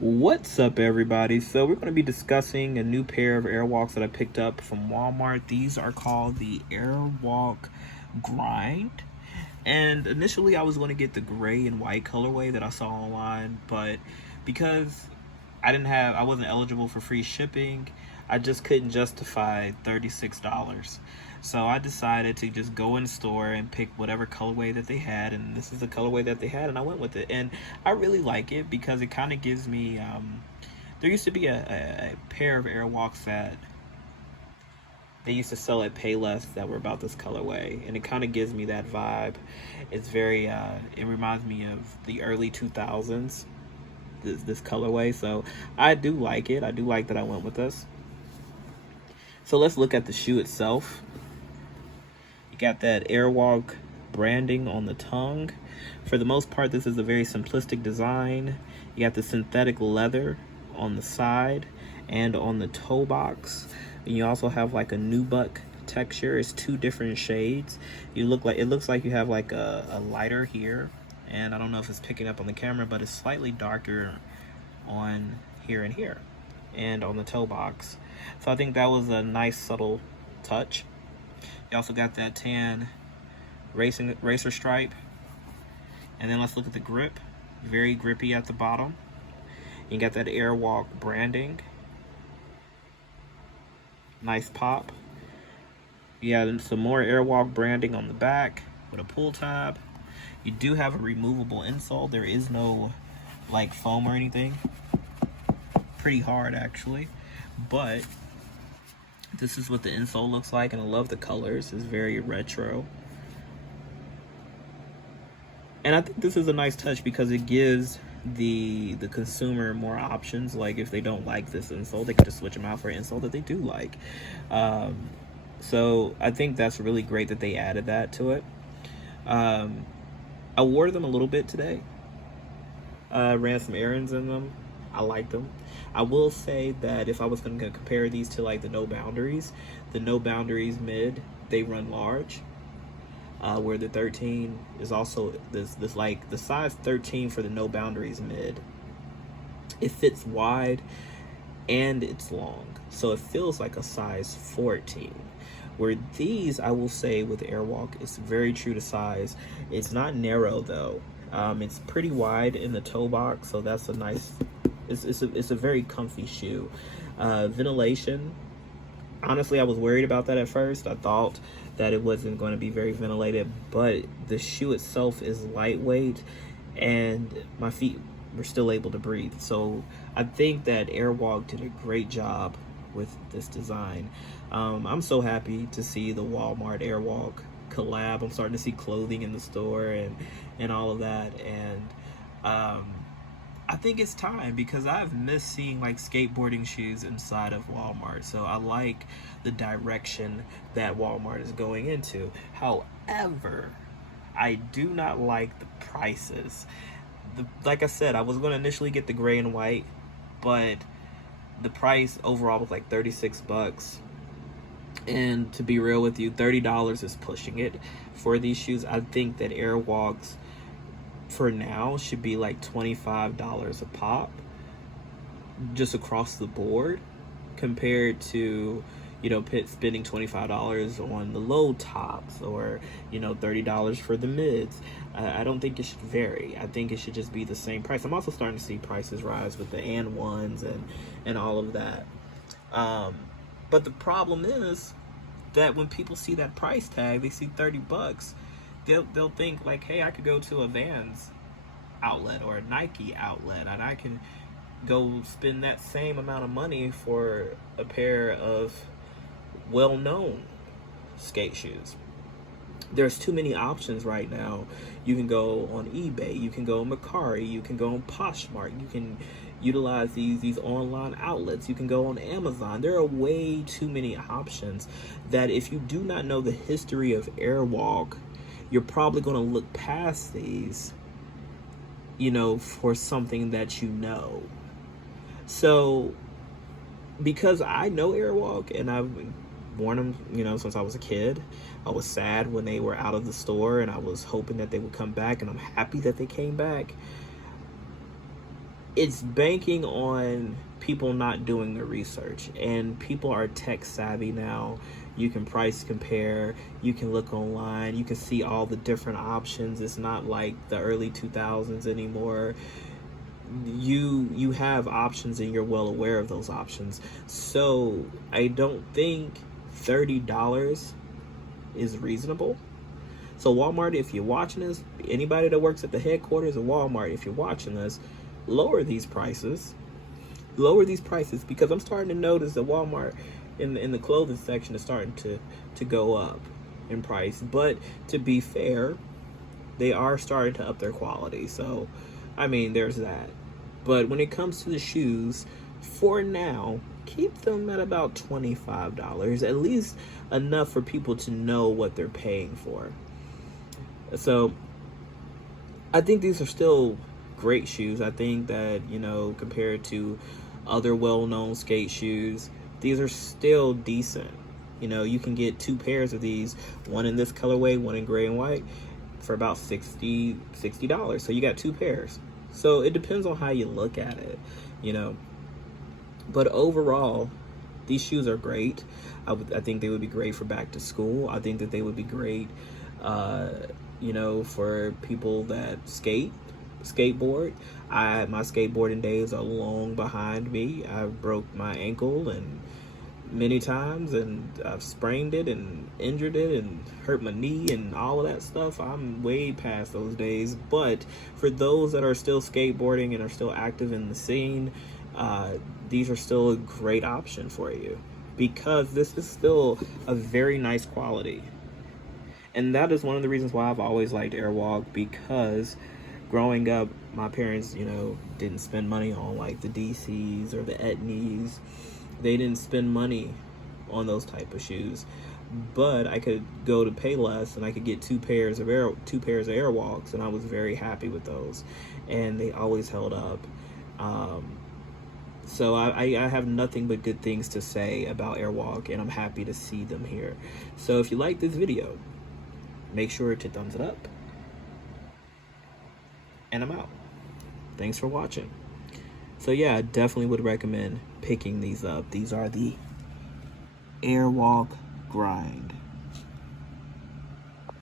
What's up, everybody? So we're going to be discussing a new pair of Airwalks that I picked up from Walmart. These are called the Airwalk Grind. And initially I was going to get the gray and white colorway that I saw online, but because I wasn't eligible for free shipping, I just couldn't justify $36. So I decided to just go in the store and pick whatever colorway that they had, and this is the colorway that they had, and I went with it. And I really like it because it kind of gives me. There used to be a pair of Airwalks that they used to sell at Payless that were about this colorway, and it kind of gives me that vibe. It's very. It reminds me of the early 2000s. This colorway, so I do like it. I do like that I went with this. So let's look at the shoe itself. You got that Airwalk branding on the tongue. For the most part, this is a very simplistic design. You got the synthetic leather on the side and on the toe box. And you also have like a nubuck texture. It's two different shades. It looks like you have like a lighter here, and I don't know if it's picking up on the camera, but it's slightly darker on here and here and on the toe box. So I think that was a nice subtle touch. You also got that tan racer stripe. And then let's look at the grip. Very grippy at the bottom. You got that Airwalk branding. Nice pop. You got some more Airwalk branding on the back with a pull tab. You do have a removable insole. There is no like foam or anything. Pretty hard actually, but this is what the insole looks like, and I love the colors. It's very retro, and I think this is a nice touch because it gives the consumer more options. Like if they don't like this insole, they can just switch them out for an insole that they do like. So I think that's really great that they added that to it. I wore them a little bit today. Ran some errands in them. I like them. I will say that if I was going to compare these to like the No Boundaries mid, they run large. Where the 13 is also this like the size 13 for the No Boundaries mid. It fits wide and it's long, so it feels like a size 14. Where these, I will say with Airwalk, it's very true to size. It's not narrow though. It's pretty wide in the toe box, so that's a nice. It's a very comfy shoe. Ventilation. Honestly, I was worried about that at first. I thought that it wasn't going to be very ventilated, but the shoe itself is lightweight, and my feet were still able to breathe. So I think that Airwalk did a great job with this design. I'm so happy to see the Walmart Airwalk collab. I'm starting to see clothing in the store and all of that, and I think it's time because I've missed seeing like skateboarding shoes inside of Walmart. So I like the direction that Walmart is going into. However, I do not like the prices. Like I said, I was going to initially get the gray and white, but the price overall was like 36 bucks. And to be real with you, $30 is pushing it for these shoes. I think that Airwalks for now should be like $25 a pop just across the board, compared to spending $25 on the low tops, or $30 for the mids. I don't think it should vary. I think it should just be the same price. I'm also starting to see prices rise with the and ones and all of that. But the problem is that when people see that price tag, they see 30 bucks, they'll think like, hey, I could go to a Vans outlet or a Nike outlet, and I can go spend that same amount of money for a pair of well-known skate shoes. There's too many options right now. You can go on eBay, you can go on Mercari, you can go on Poshmark, you can utilize these online outlets, you can go on Amazon. There are way too many options that if you do not know the history of Airwalk, you're probably going to look past these, for something that you know. So, because I know Airwalk and I've worn them, since I was a kid, I was sad when they were out of the store, and I was hoping that they would come back, and I'm happy that they came back. it's banking on people not doing the research, and people are tech savvy now. You can price compare, you can look online, you can see all the different options. It's not like the early 2000s anymore. You have options and you're well aware of those options. So I don't think $30 is reasonable. So Walmart, if you're watching this, anybody that works at the headquarters of Walmart, if you're watching this, lower these prices. Lower these prices, because I'm starting to notice that Walmart in the clothing section is starting to go up in price. But to be fair, they are starting to up their quality. So, I mean, there's that. But when it comes to the shoes, for now, keep them at about $25, at least enough for people to know what they're paying for. So I think these are still great shoes. I think that, you know, compared to other well-known skate shoes, these are still decent. You know, you can get 2 pairs of these, one in this colorway, one in gray and white, for about $60. So you got 2 pairs. So it depends on how you look at it, you know. But overall, these shoes are great. I think they would be great for back to school. I think that they would be great, you know, for people that skateboard. My skateboarding days are long behind me. I broke my ankle and many times, and I've sprained it and injured it and hurt my knee and all of that stuff. I'm way past those days. But for those that are still skateboarding and are still active in the scene, these are still a great option for you, because this is still a very nice quality. And that is one of the reasons why I've always liked Airwalk, because growing up, my parents, you know, didn't spend money on like the DCs or the Etnies. They didn't spend money on those type of shoes. But I could go to Payless and I could get 2 pairs of Airwalks, and I was very happy with those. And they always held up. So I have nothing but good things to say about Airwalk, and I'm happy to see them here. So if you like this video, make sure to thumbs it up. And I'm out. Thanks for watching. So yeah, I definitely would recommend picking these up. These are the Airwalk Grind.